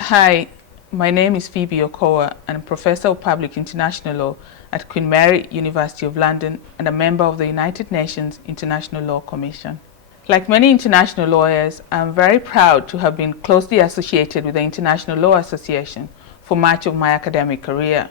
Hi, my name is Phoebe Okowa and I'm Professor of Public International Law at Queen Mary, University of London, and a member of the United Nations International Law Commission. Like many international lawyers, I'm very proud to have been closely associated with the International Law Association for much of my academic career.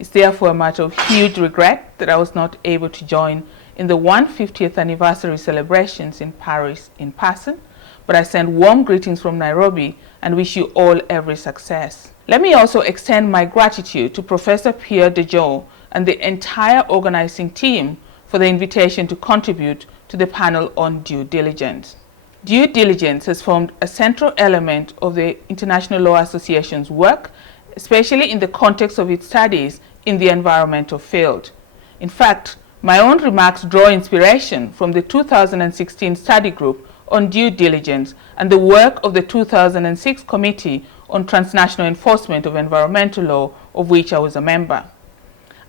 It's therefore a matter of huge regret that I was not able to join in the 150th anniversary celebrations in Paris in person, but I send warm greetings from Nairobi and wish you all every success. Let me also extend my gratitude to Professor Pierre Dejean and the entire organizing team for the invitation to contribute to the panel on due diligence. Due diligence has formed a central element of the International Law Association's work, especially in the context of its studies in the environmental field. In fact, my own remarks draw inspiration from the 2016 study group on due diligence and the work of the 2006 Committee on Transnational Enforcement of Environmental Law, of which I was a member.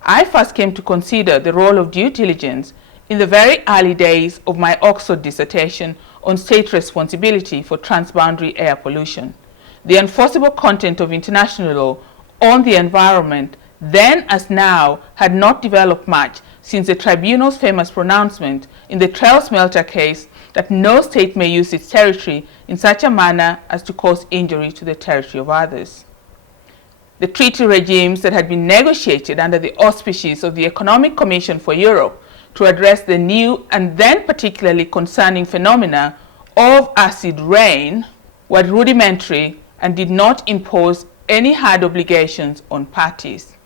I first came to consider the role of due diligence in the very early days of my Oxford dissertation on state responsibility for transboundary air pollution. The enforceable content of international law on the environment, then as now, had not developed much since the tribunal's famous pronouncement in the Trail Smelter case that no state may use its territory in such a manner as to cause injury to the territory of others. The treaty regimes that had been negotiated under the auspices of the Economic Commission for Europe to address the new and then particularly concerning phenomena of acid rain were rudimentary and did not impose any hard obligations on parties.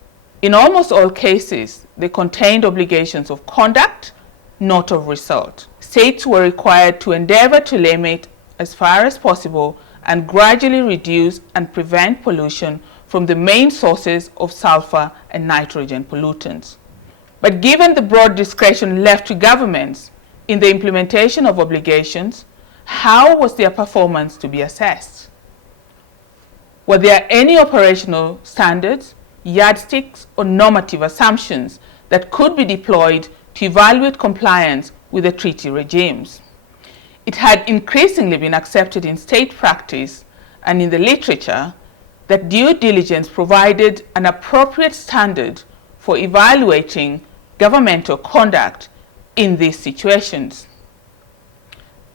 In almost all cases, they contained obligations of conduct, not of result. States were required to endeavor to limit as far as possible and gradually reduce and prevent pollution from the main sources of sulfur and nitrogen pollutants. But given the broad discretion left to governments in the implementation of obligations, how was their performance to be assessed? Were there any operational standards, yardsticks, or normative assumptions that could be deployed to evaluate compliance with the treaty regimes? It had increasingly been accepted in state practice and in the literature that due diligence provided an appropriate standard for evaluating governmental conduct in these situations.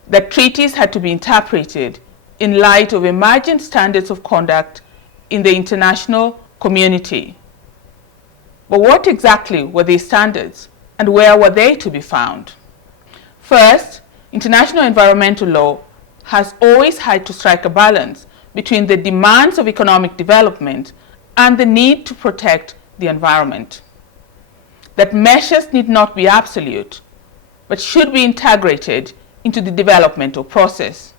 That treaties had to be interpreted in light of emergent standards of conduct in the international community. But what exactly were these standards, and where were they to be found? First, international environmental law has always had to strike a balance between the demands of economic development and the need to protect the environment. That measures need not be absolute, but should be integrated into the developmental process,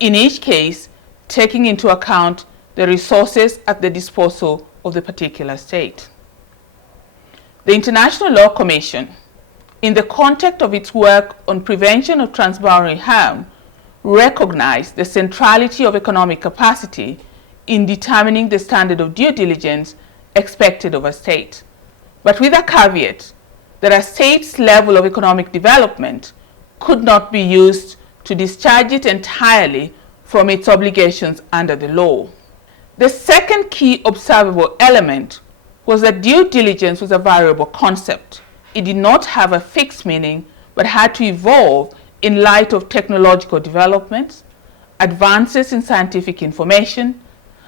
in each case taking into account the resources at the disposal of the particular state. The International Law Commission, in the context of its work on prevention of transboundary harm, recognized the centrality of economic capacity in determining the standard of due diligence expected of a state, but with a caveat that a state's level of economic development could not be used to discharge it entirely from its obligations under the law. The second key observable element was that due diligence was a variable concept. It did not have a fixed meaning, but had to evolve in light of technological developments, advances in scientific information,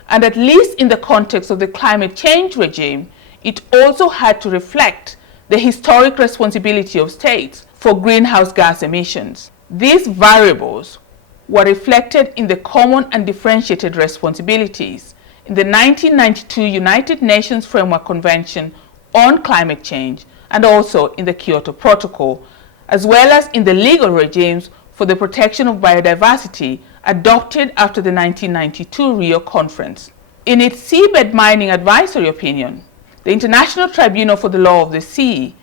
and at least in the context of the climate change regime, it also had to reflect the historic responsibility of states for greenhouse gas emissions. These variables were reflected in the common and differentiated responsibilities in the 1992 United Nations Framework Convention on Climate Change and also in the Kyoto Protocol, as well as in the legal regimes for the protection of biodiversity adopted after the 1992 Rio Conference. In its seabed mining advisory opinion, the International Tribunal for the Law of the Sea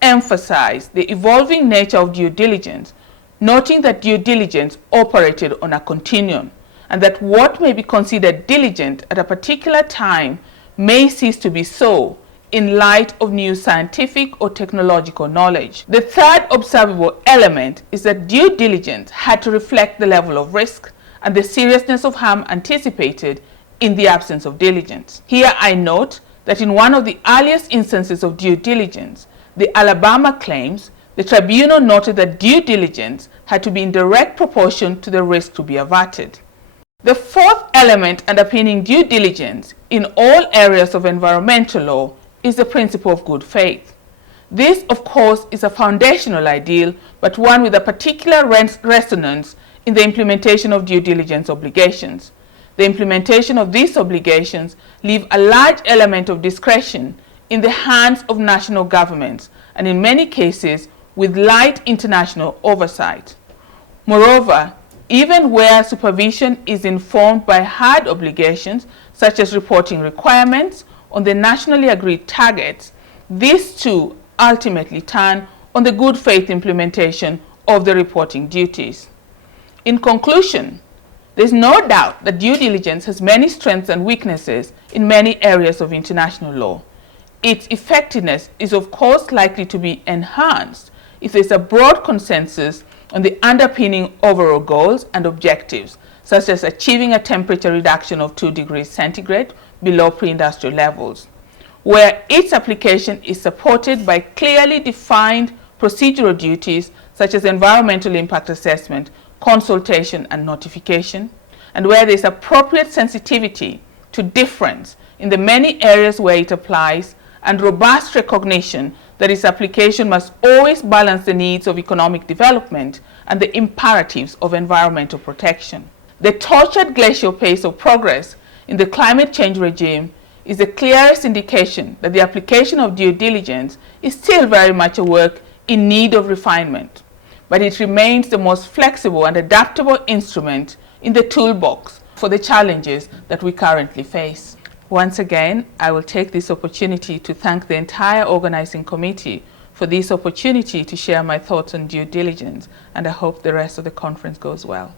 emphasized the evolving nature of due diligence, noting that due diligence operated on a continuum, and that what may be considered diligent at a particular time may cease to be so in light of new scientific or technological knowledge. The third observable element is that due diligence had to reflect the level of risk and the seriousness of harm anticipated in the absence of diligence. Here I note that in one of the earliest instances of due diligence, the Alabama claims, the tribunal noted that due diligence had to be in direct proportion to the risk to be averted. The fourth element underpinning due diligence in all areas of environmental law is the principle of good faith. This, of course, is a foundational ideal, but one with a particular resonance in the implementation of due diligence obligations. The implementation of these obligations leave a large element of discretion in the hands of national governments, and in many cases with light international oversight. Moreover, even where supervision is informed by hard obligations, such as reporting requirements on the nationally agreed targets, these too ultimately turn on the good faith implementation of the reporting duties. In conclusion, there is no doubt that due diligence has many strengths and weaknesses in many areas of international law. Its effectiveness is of course likely to be enhanced if there is a broad consensus on the underpinning overall goals and objectives, such as achieving a temperature reduction of 2 degrees centigrade below pre-industrial levels, where its application is supported by clearly defined procedural duties such as environmental impact assessment, consultation and notification, and where there is appropriate sensitivity to difference in the many areas where it applies, and robust recognition that its application must always balance the needs of economic development and the imperatives of environmental protection. The tortured glacial pace of progress in the climate change regime is the clearest indication that the application of due diligence is still very much a work in need of refinement, but it remains the most flexible and adaptable instrument in the toolbox for the challenges that we currently face. Once again, I will take this opportunity to thank the entire organizing committee for this opportunity to share my thoughts on due diligence, and I hope the rest of the conference goes well.